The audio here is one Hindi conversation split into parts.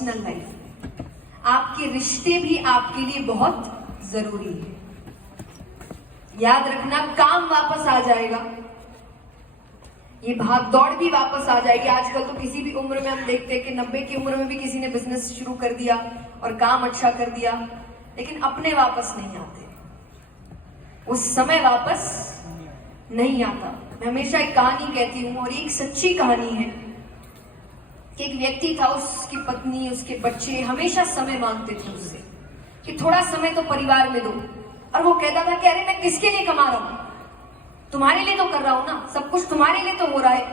पर्सनल लाइफ, आपके रिश्ते भी आपके लिए बहुत जरूरी है। याद रखना, काम वापस आ जाएगा, ये भाग दौड़ भी वापस आ जाएगी। आजकल तो किसी भी उम्र में हम देखते हैं कि 90 की उम्र में भी किसी ने बिजनेस शुरू कर दिया और काम अच्छा कर दिया, लेकिन अपने वापस नहीं आते, उस समय वापस नहीं आता। मैं हमेशा एक कहानी कहती हूँ और ये एक सच्ची कहानी है कि एक व्यक्ति था, उसकी पत्नी, उसके बच्चे हमेशा समय मांगते थे उससे कि थोड़ा समय तो परिवार में दो, और वो कहता था कि अरे मैं किसके लिए कमा रहा हूं, तुम्हारे लिए तो कर रहा हूं ना, सब कुछ तुम्हारे लिए तो हो रहा है,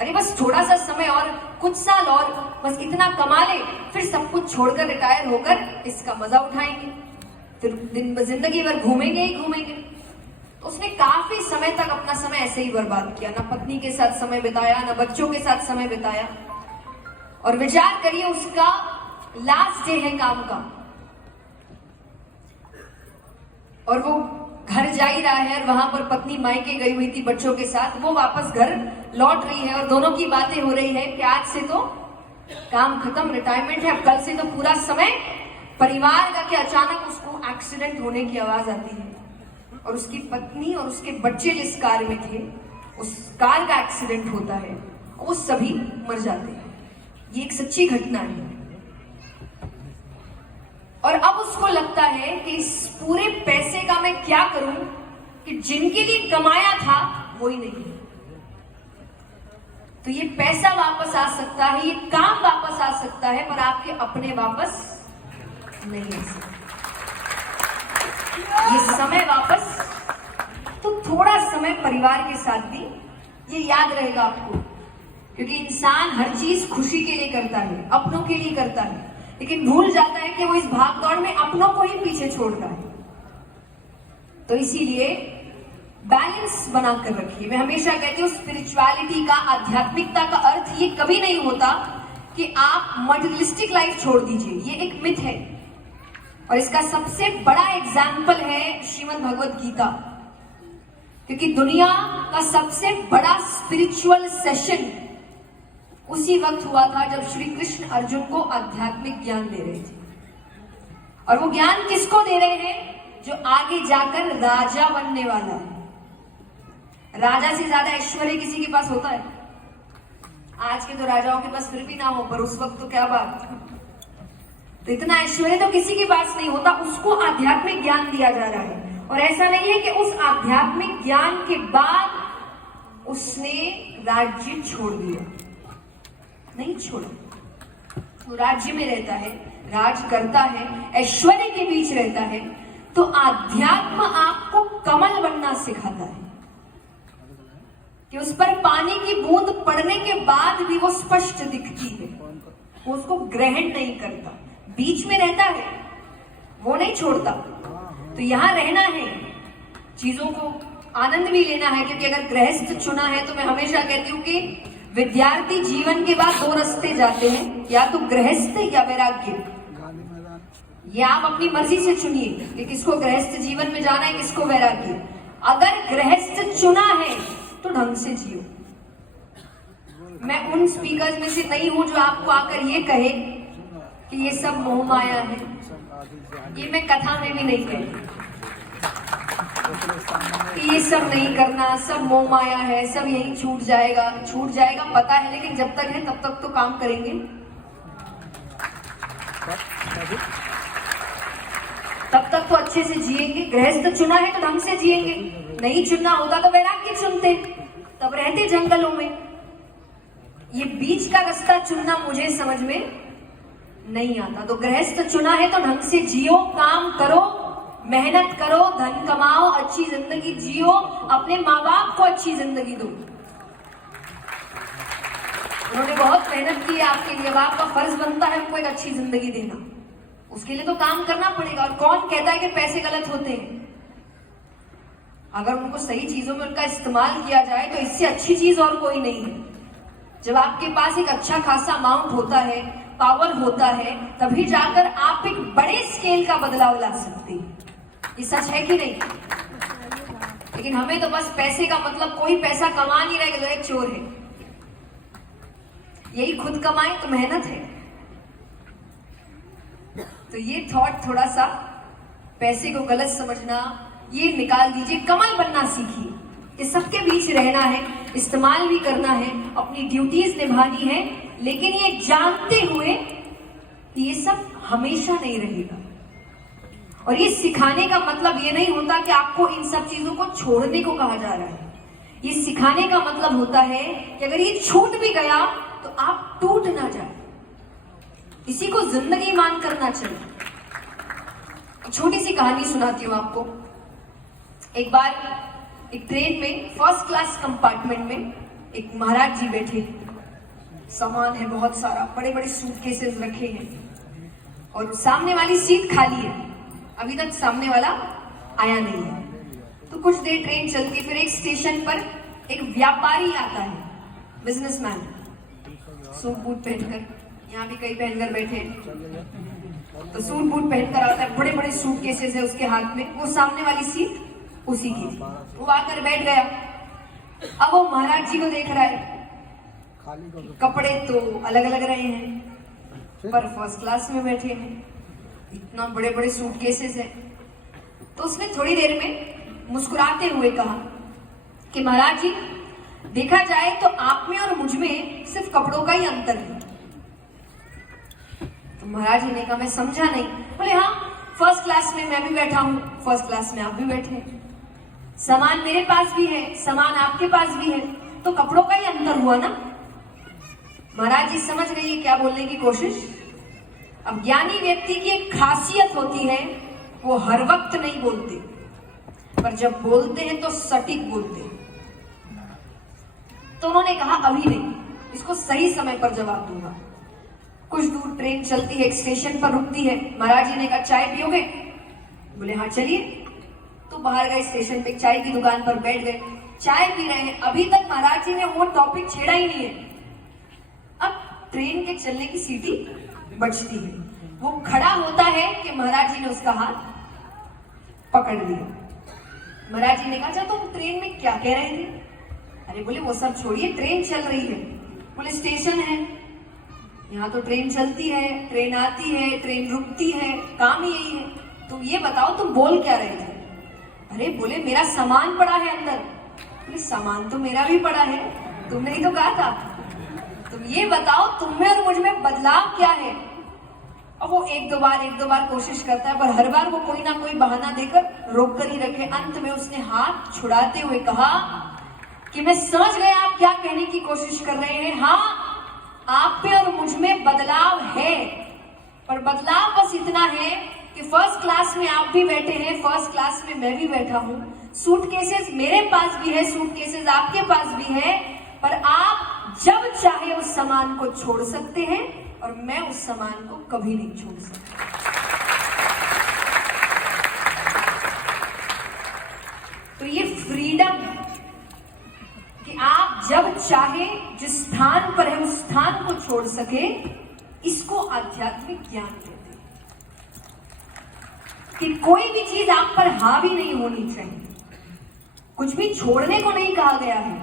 अरे बस थोड़ा सा समय और, कुछ साल और, बस इतना कमा ले, फिर सब कुछ छोड़कर रिटायर होकर इसका मजा उठाएंगे, फिर जिंदगी भर घूमेंगे ही घूमेंगे। तो उसने काफी समय तक अपना समय ऐसे ही बर्बाद किया, ना पत्नी के साथ समय बिताया, ना बच्चों के साथ समय बिताया। और विचार करिए, उसका लास्ट डे है काम का और वो घर जा ही रहा है, और वहां पर पत्नी मायके गई हुई थी बच्चों के साथ, वो वापस घर लौट रही है और दोनों की बातें हो रही है कि आज से तो काम खत्म, रिटायरमेंट है, अब कल से तो पूरा समय परिवार का। कि अचानक उसको एक्सीडेंट होने की आवाज आती है और उसकी पत्नी और उसके बच्चे जिस कार में थे, उस कार का एक्सीडेंट होता है, वो सभी मर जाते हैं। ये एक सच्ची घटना है। और अब उसको लगता है कि इस पूरे पैसे का मैं क्या करूं कि जिनके लिए कमाया था वो ही नहीं है। तो ये पैसा वापस आ सकता है, ये काम वापस आ सकता है, पर आपके अपने वापस नहीं आ सकते, ये समय वापस। तो थोड़ा समय परिवार के साथ भी, ये याद रहेगा आपको, क्योंकि इंसान हर चीज खुशी के लिए करता है, अपनों के लिए करता है, लेकिन भूल जाता है कि वो इस भाग दौड़ में अपनों को ही पीछे छोड़ता है। तो इसीलिए बैलेंस बनाकर रखिए। मैं हमेशा कहती हूँ, स्पिरिचुअलिटी का, आध्यात्मिकता का अर्थ ये कभी नहीं होता कि आप मटेरियलिस्टिक लाइफ छोड़ दीजिए, ये एक मिथ है। और इसका सबसे बड़ा एग्जाम्पल है श्रीमद् भगवत गीता, क्योंकि दुनिया का सबसे बड़ा स्पिरिचुअल सेशन उसी वक्त हुआ था जब श्री कृष्ण अर्जुन को आध्यात्मिक ज्ञान दे रहे थे। और वो ज्ञान किसको दे रहे हैं? जो आगे जाकर राजा बनने वाला है। राजा से ज्यादा ऐश्वर्य किसी के पास होता है? आज के तो राजाओं के पास फिर भी ना हो, पर उस वक्त तो क्या बात। तो इतना ऐश्वर्य तो किसी के पास नहीं होता, उसको आध्यात्मिक ज्ञान दिया जा रहा है। और ऐसा नहीं है कि उस आध्यात्मिक ज्ञान के बाद उसने राज्य छोड़ दिया, नहीं छोड़ा। वो राज्य में रहता है, राज करता है, ऐश्वर्य के बीच रहता है। तो आध्यात्म आपको कमल बनना सिखाता है कि उस पर पानी की बूंद पड़ने के बाद भी वो स्पष्ट दिखती है, वो उसको ग्रहण नहीं करता, बीच में रहता है, वो नहीं छोड़ता। तो यहां रहना है, चीजों को आनंद भी लेना है, क्योंकि अगर गृहस्थ चुना है तो मैं हमेशा कहती हूँ कि विद्यार्थी जीवन के बाद दो रास्ते जाते हैं, या तो गृहस्थ या वैराग्य। ये आप अपनी मर्जी से चुनिए कि किसको गृहस्थ जीवन में जाना है, किसको वैराग्य। अगर गृहस्थ चुना है तो ढंग से जियो। मैं उन स्पीकर्स में से नहीं हूं जो आपको आकर ये कहे कि ये सब मोह माया है, ये मैं कथा में भी नहीं कहती कि ये सब नहीं करना, सब मोह माया है, सब यही छूट जाएगा, छूट जाएगा पता है, लेकिन जब तक है तब तक तो काम करेंगे, तब तक तो अच्छे से जिएंगे। गृहस्थ चुना है तो ढंग से जिएंगे, नहीं चुनना होता तो वैराग्य चुनते, तब रहते जंगलों में। ये बीच का रास्ता चुनना मुझे समझ में नहीं आता। तो गृहस्थ चुना है तो ढंग से जियो, काम करो, मेहनत करो, धन कमाओ, अच्छी जिंदगी जियो, अपने माँ बाप को अच्छी जिंदगी दो। उन्होंने बहुत मेहनत की है आपके लिए, अब आपका फर्ज बनता है उनको एक अच्छी जिंदगी देना, उसके लिए तो काम करना पड़ेगा। और कौन कहता है कि पैसे गलत होते हैं? अगर उनको सही चीजों में उनका इस्तेमाल किया जाए तो इससे अच्छी चीज और कोई नहीं है। जब आपके पास एक अच्छा खासा अमाउंट होता है, पावर होता है, तभी जाकर आप एक बड़े स्केल का बदलाव ला सकते हैं। ये सच है कि नहीं? लेकिन हमें तो बस पैसे का मतलब, कोई पैसा कमा नहीं रहा तो एक चोर है, यही खुद कमाए तो मेहनत है। तो ये थॉट थोड़ा सा, पैसे को गलत समझना, ये निकाल दीजिए। कमल बनना सीखिए। ये सबके बीच रहना है, इस्तेमाल भी करना है, अपनी ड्यूटीज निभानी है, लेकिन ये जानते हुए कि ये सब हमेशा नहीं रहेगा। और ये सिखाने का मतलब ये नहीं होता कि आपको इन सब चीजों को छोड़ने को कहा जा रहा है। ये सिखाने का मतलब होता है कि अगर ये छूट भी गया तो आप टूट ना जाए, इसी को जिंदगी मान करना चाहिए। छोटी सी कहानी सुनाती हूँ आपको। एक बार एक ट्रेन में फर्स्ट क्लास कंपार्टमेंट में एक महाराज जी बैठे, सामान है बहुत सारा, बड़े बड़े सूटकेसेस रखे हैं और सामने वाली सीट खाली है। अभी तक सामने वाला आया नहीं है। तो कुछ देर ट्रेन चलती, फिर एक स्टेशन पर एक व्यापारी आता है, बिजनेसमैन, सूट बूट पहनकर, यहाँ भी कई पहनकर बैठे हैं। तो सूट बूट पहनकर आता है, बड़े बड़े सूटकेसेस है उसके हाथ में, वो सामने वाली सीट उसी की थी। वो आकर बैठ गया। अब वो महाराज जी को देख रहा है, कपड़े तो अलग अलग रहे हैं पर फर्स्ट क्लास में बैठे हैं, इतना बड़े बड़े सूटकेसेस हैं। तो उसने थोड़ी देर में मुस्कुराते हुए कहा कि महाराज जी, देखा जाए तो आप में और मुझ में सिर्फ कपड़ों का ही अंतर है। तो महाराज जी ने कहा, मैं समझा नहीं। बोले, हाँ, फर्स्ट क्लास में मैं भी बैठा हूं, फर्स्ट क्लास में आप भी बैठे हैं, सामान मेरे पास भी है, सामान आपके पास भी है, तो कपड़ों का ही अंतर हुआ ना। महाराज जी समझ गए ये क्या बोलने की कोशिश। अब ज्ञानी व्यक्ति की एक खासियत होती है, वो हर वक्त नहीं बोलते, पर जब बोलते हैं तो सटीक बोलते हैं। तो उन्होंने कहा, अभी नहीं, इसको सही समय पर जवाब दूंगा। कुछ दूर ट्रेन चलती है, एक स्टेशन पर रुकती है। महाराज जी ने कहा, चाय पियोगे? बोले, हाँ चलिए। तो बाहर गए, स्टेशन पे चाय की दुकान पर बैठ गए, चाय पी रहे हैं। अभी तक महाराज जी ने वो टॉपिक छेड़ा ही नहीं है। अब ट्रेन के चलने की सीटी बजती है, वो खड़ा होता है कि महाराज जी ने उसका हाथ पकड़ लिया। महाराज जी ने कहा, तुम ट्रेन में क्या कह रहे थे? अरे बोले, वो सब छोड़िए, ट्रेन चल रही है। बोले, स्टेशन है, यहाँ तो ट्रेन चलती है, ट्रेन आती है, ट्रेन रुकती है, काम ही यही है। तुम ये बताओ, तुम बोल क्या रहे थे? अरे बोले, मेरा सामान पड़ा है अंदर। बोले, सामान तो मेरा भी पड़ा है, तुमने ही तो कहा था। तुम ये बताओ, तुम में और मुझ में बदलाव क्या है? अब वो एक दो बार कोशिश करता है, पर हर बार वो कोई ना कोई बहाना देकर रोक कर ही रखे। अंत में उसने हाथ छुड़ाते हुए कहा कि मैं समझ गया आप क्या कहने की कोशिश कर रहे हैं। हाँ, आप पे और मुझ में बदलाव है, पर बदलाव बस इतना है कि फर्स्ट क्लास में आप भी बैठे हैं, फर्स्ट क्लास में मैं भी बैठा हूं, सूटकेसेस मेरे पास भी है, सूटकेसेस आपके पास भी है, पर आप जब चाहे उस सामान को छोड़ सकते हैं और मैं उस सामान को कभी नहीं छोड़ सकता। तो ये फ्रीडम कि आप जब चाहे जिस स्थान पर है उस स्थान को छोड़ सके, इसको आध्यात्मिक ज्ञान कहते हैं। कि कोई भी चीज आप पर हावी नहीं होनी चाहिए। कुछ भी छोड़ने को नहीं कहा गया है,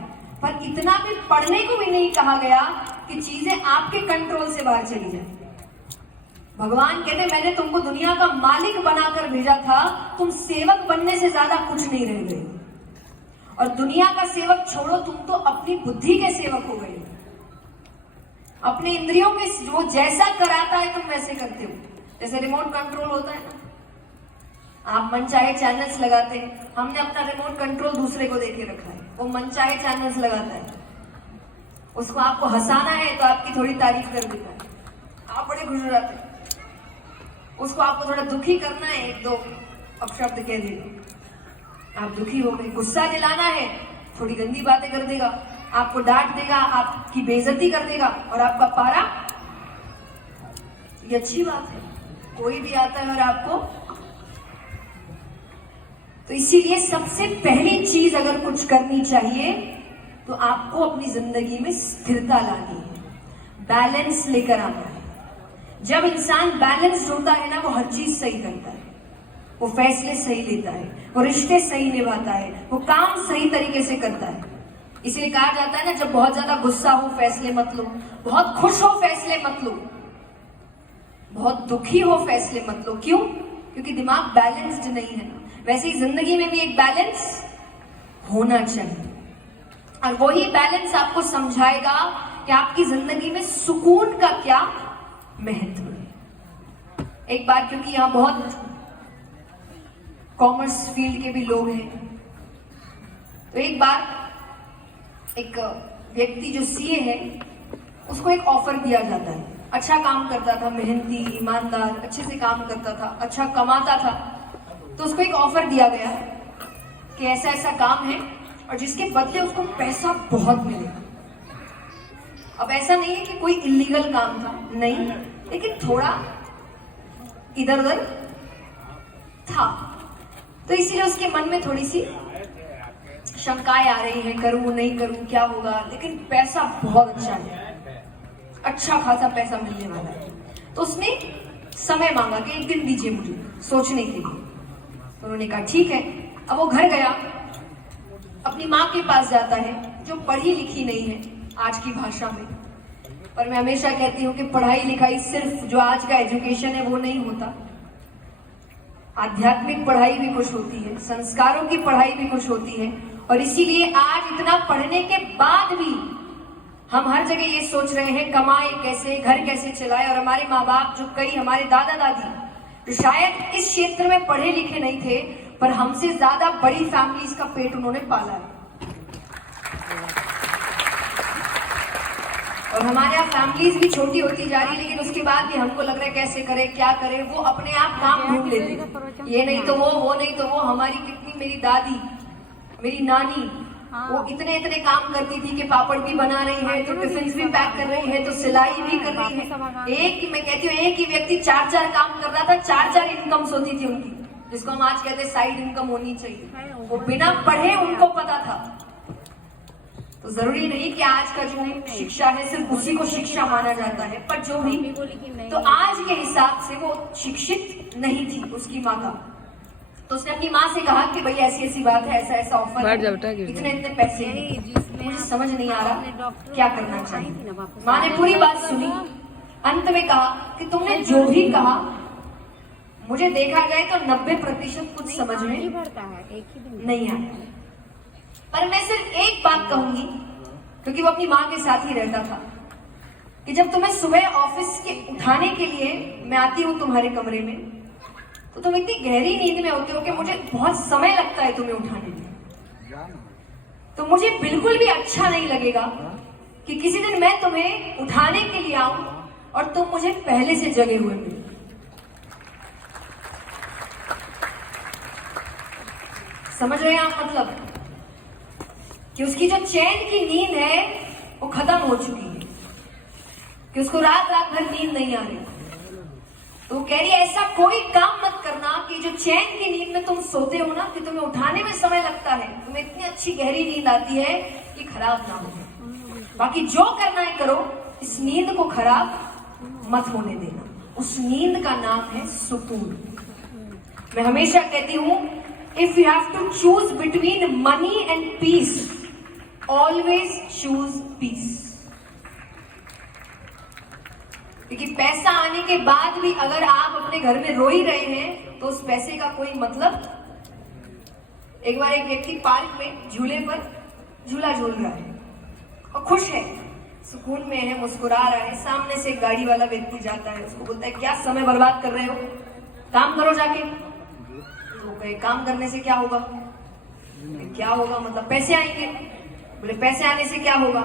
पर इतना भी पढ़ने को भी नहीं कहा गया कि चीजें आपके कंट्रोल से बाहर चली जाए। भगवान कहते, मैंने तुमको दुनिया का मालिक बनाकर भेजा था, तुम सेवक बनने से ज्यादा कुछ नहीं रह गए। और दुनिया का सेवक छोड़ो, तुम तो अपनी बुद्धि के सेवक हो गए। अपने इंद्रियों के जो जैसा कराता है तुम वैसे करते हो। जैसे रिमोट कंट्रोल होता है ना, आप मनचाहे चैनल्स लगाते हैं। हमने अपना रिमोट कंट्रोल दूसरे को देके रखा है, वो मनचाहे चैनल्स लगाता है। उसको आपको हंसाना है तो आपकी थोड़ी तारीफ कर देता है, आप बड़े खुश हो जाते हैं। उसको आपको थोड़ा दुखी करना है, एक दो अपशब्द कह देगा, आप दुखी हो गए। गुस्सा दिलाना है, थोड़ी गंदी बातें कर देगा, आपको डांट देगा, आपकी बेइज्जती कर देगा और आपका पारा। ये अच्छी बात है, कोई भी आता है और आपको। तो इसीलिए सबसे पहली चीज अगर कुछ करनी चाहिए तो आपको अपनी जिंदगी में स्थिरता लानी है, बैलेंस लेकर आना है। जब इंसान बैलेंस होता है ना, वो हर चीज सही करता है, वो फैसले सही लेता है, वो रिश्ते सही निभाता है, वो काम सही तरीके से करता है। इसलिए कहा जाता है ना, जब बहुत ज्यादा गुस्सा हो फैसले मत लो, बहुत खुश हो फैसले मत लो। बहुत दुखी हो फैसले मत लो। क्यों? क्योंकि दिमाग बैलेंस्ड नहीं है ना। वैसे ही जिंदगी में भी एक बैलेंस होना चाहिए, और वही बैलेंस आपको समझाएगा कि आपकी जिंदगी में सुकून का क्या महत्व है। एक बार, क्योंकि यहाँ बहुत कॉमर्स फील्ड के भी लोग हैं, तो एक बार एक व्यक्ति जो सीए है उसको एक ऑफर दिया जाता है। अच्छा काम करता था, मेहनती, ईमानदार, अच्छे से काम करता था, अच्छा कमाता था, तो उसको एक ऑफर दिया गया कि ऐसा ऐसा काम है और जिसके बदले उसको पैसा बहुत मिलेगा। अब ऐसा नहीं है कि कोई इलीगल काम था, नहीं, लेकिन थोड़ा इधर उधर था, तो इसीलिए उसके मन में थोड़ी सी शंकाएं आ रही हैं, करूं नहीं करूं, क्या होगा, लेकिन पैसा बहुत अच्छा है, अच्छा खासा पैसा मिलने वाला है। तो उसने समय मांगा कि एक दिन दीजिए मुझे सोचने के लिए। तो उन्होंने कहा ठीक है। अब वो घर गया, अपनी माँ के पास जाता है जो पढ़ी लिखी नहीं है आज की भाषा में। पर मैं हमेशा कहती हूँ कि पढ़ाई लिखाई सिर्फ जो आज का एजुकेशन है वो नहीं होता, आध्यात्मिक पढ़ाई भी कुछ होती है, संस्कारों की पढ़ाई भी कुछ होती है। और इसीलिए आज इतना पढ़ने के बाद भी हम हर जगह ये सोच रहे हैं कमाए कैसे, घर कैसे चलाए। और हमारे माँ बाप, जो कई हमारे दादा दादी जो शायद इस क्षेत्र में पढ़े लिखे नहीं थे, पर हमसे ज्यादा बड़ी फैमिलीज का पेट उन्होंने पाला है। और हमारे यहाँ फैमिलीज भी छोटी होती जा रही है, लेकिन उसके बाद भी हमको लग रहा है कैसे करे, क्या करे, वो अपने आप काम ढूंढ लेते, ये नहीं तो वो नहीं तो वो। हमारी कितनी, मेरी दादी, मेरी नानी, वो इतने इतने काम करती थी कि पापड़ भी बना रही है, तो टिफिन भी पैक कर रही है, तो सिलाई भी कर रही है। एक, मैं कहती हूँ, एक ही व्यक्ति 4-4 काम कर रहा था, 4-4 इनकम्स होती थी उनकी, जिसको हम आज कहते हैं साइड इनकम होनी चाहिए। वो बिना पढ़े उनको पता था। तो जरूरी नहीं कि आज का जो शिक्षा है सिर्फ उसी को शिक्षा माना जाता है, पर जो भी, तो आज के हिसाब से वो शिक्षित नहीं थी उसकी माँ का। तो उसने अपनी माँ से कहा कि भाई ऐसी ऐसी बात है, ऐसा ऐसा ऑफर है, इतने इतने पैसे हैं, मुझे समझ नहीं आ रहा क्या करना चाहिए। माँ ने पूरी बात सुनी, अंत में कहा कि तुमने जो भी कहा, मुझे देखा जाए तो 90% कुछ समझ में नहीं आया, पर मैं सिर्फ एक बात कहूंगी, क्योंकि वो अपनी माँ के साथ ही रहता था, कि जब तुम्हें सुबह ऑफिस के उठाने के लिए मैं आती हूँ तुम्हारे कमरे में, तो तुम इतनी गहरी नींद में होते हो कि मुझे बहुत समय लगता है तुम्हें उठाने में। तो मुझे बिल्कुल भी अच्छा नहीं लगेगा कि किसी दिन मैं तुम्हें उठाने के लिए आऊं और तुम मुझे पहले से जगे हुए मिलो। समझ रहे हैं आप? मतलब कि उसकी जो चैन की नींद है वो खत्म हो चुकी है, कि उसको रात रात भर नींद नहीं आ रही। तो वो कह रही है ऐसा कोई काम मत करना कि जो चैन की नींद में तुम सोते हो ना, कि तुम्हें उठाने में समय लगता है, तुम्हें इतनी अच्छी गहरी नींद आती है कि खराब ना हो। बाकी जो करना है करो, इस नींद को खराब मत होने देना। उस नींद का नाम है सुकून। मैं हमेशा कहती हूं, if you have to choose between money and peace, always choose peace. क्योंकि पैसा आने के बाद भी अगर आप अपने घर में रो ही रहे हैं तो उस पैसे का कोई मतलब। एक बार एक व्यक्ति पार्क में झूले पर झूला झूल रहा है और खुश है, सुकून में है, मुस्कुरा रहा है। सामने से एक गाड़ी वाला व्यक्ति जाता है, उसको बोलता है क्या समय बर्बाद कर रहे हो, काम करो जाके। तो कहे काम करने से क्या होगा? क्या होगा मतलब पैसे आएंगे। बोले पैसे आने से क्या होगा?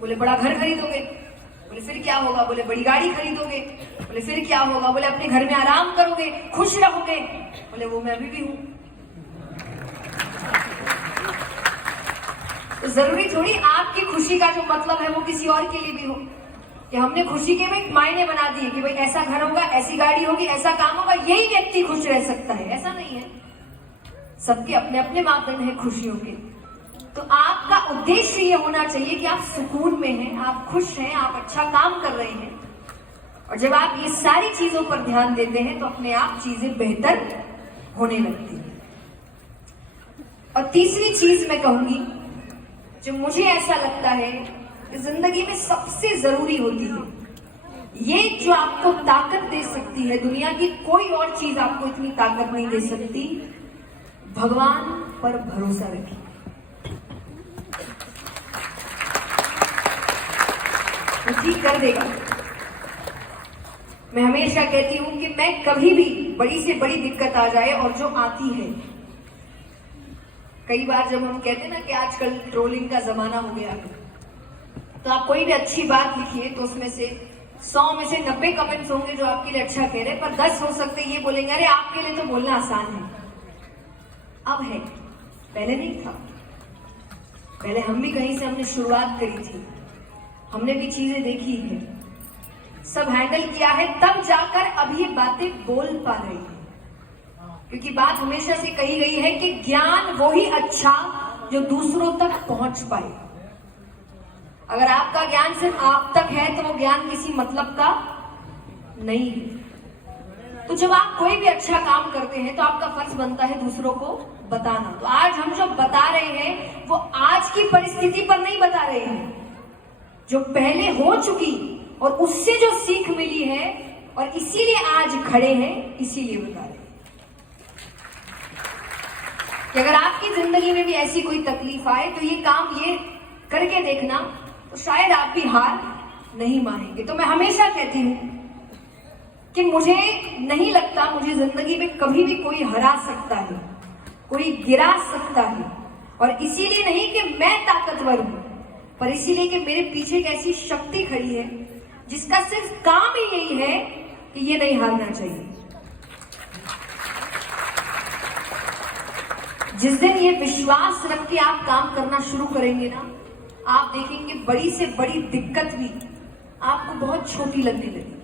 बोले बड़ा घर खरीदोगे। बोले फिर क्या होगा? बोले बड़ी गाड़ी खरीदोगे। बोले फिर क्या होगा? बोले अपने घर में आराम करोगे, खुश रहोगे। बोले वो मैं अभी भी हूं। तो जरूरी थोड़ी आपकी खुशी का जो मतलब है वो किसी और के लिए भी हो, कि हमने खुशी के में मायने बना दिए कि भाई ऐसा घर होगा, ऐसी गाड़ी होगी, ऐसा काम होगा, यही व्यक्ति खुश रह सकता है। ऐसा नहीं है, सबके अपने अपने मापदंड है खुशियों के। तो आपका उद्देश्य ये होना चाहिए कि आप सुकून में हैं, आप खुश हैं, आप अच्छा काम कर रहे हैं। और जब आप ये सारी चीजों पर ध्यान देते हैं तो अपने आप चीजें बेहतर होने लगती हैं। और तीसरी चीज मैं कहूंगी, जो मुझे ऐसा लगता है कि जिंदगी में सबसे जरूरी होती है, ये जो आपको ताकत दे सकती है, दुनिया की कोई और चीज आपको इतनी ताकत नहीं दे सकती। भगवान पर भरोसा रखिए। वो ठीक कर देगा। मैं हमेशा कहती हूं कि मैं कभी भी बड़ी से बड़ी दिक्कत आ जाए, और जो आती है, कई बार जब हम कहते हैं ना कि आजकल ट्रोलिंग का जमाना हो गया है, तो आप कोई भी अच्छी बात लिखिए तो उसमें से 100 में से 90 कमेंट्स होंगे जो आपके लिए अच्छा कह रहे हैं, पर 10 हो सकते ये बोलेंगे अरे आपके लिए तो बोलना आसान है। अब है, पहले नहीं था। पहले हम भी कहीं से हमने शुरुआत करी थी, हमने भी चीजें देखी है, सब हैंडल किया है, तब जाकर अब ये बातें बोल पा रही है। क्योंकि बात हमेशा से कही गई है कि ज्ञान वो ही अच्छा जो दूसरों तक पहुंच पाए। अगर आपका ज्ञान सिर्फ आप तक है तो वो ज्ञान किसी मतलब का नहीं है। तो जब आप कोई भी अच्छा काम करते हैं तो आपका फर्ज बनता है दूसरों को बताना। तो आज हम जो बता रहे हैं वो आज की परिस्थिति पर नहीं बता रहे हैं, जो पहले हो चुकी और उससे जो सीख मिली है, और इसीलिए आज खड़े हैं, इसीलिए बता रहे हैं कि अगर आपकी जिंदगी में भी ऐसी कोई तकलीफ आए तो ये काम ये करके देखना, तो शायद आप भी हार नहीं मानेंगे। तो मैं हमेशा कहती हूं कि मुझे नहीं लगता मुझे जिंदगी में कभी भी कोई हरा सकता है, कोई गिरा सकता है, और इसीलिए नहीं कि मैं ताकतवर हूं, पर इसीलिए कि मेरे पीछे एक ऐसी शक्ति खड़ी है जिसका सिर्फ काम ही यही है कि ये नहीं हारना चाहिए। जिस दिन ये विश्वास रख के आप काम करना शुरू करेंगे ना, आप देखेंगे बड़ी से बड़ी दिक्कत भी आपको बहुत छोटी लगने लगेगी।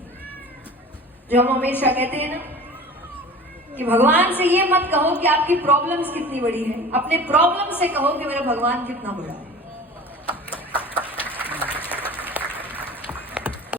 जो हम हमेशा कहते हैं ना कि भगवान से ये मत कहो कि आपकी प्रॉब्लम्स कितनी बड़ी है, अपने प्रॉब्लम से कहो कि मेरा भगवान कितना बड़ा है।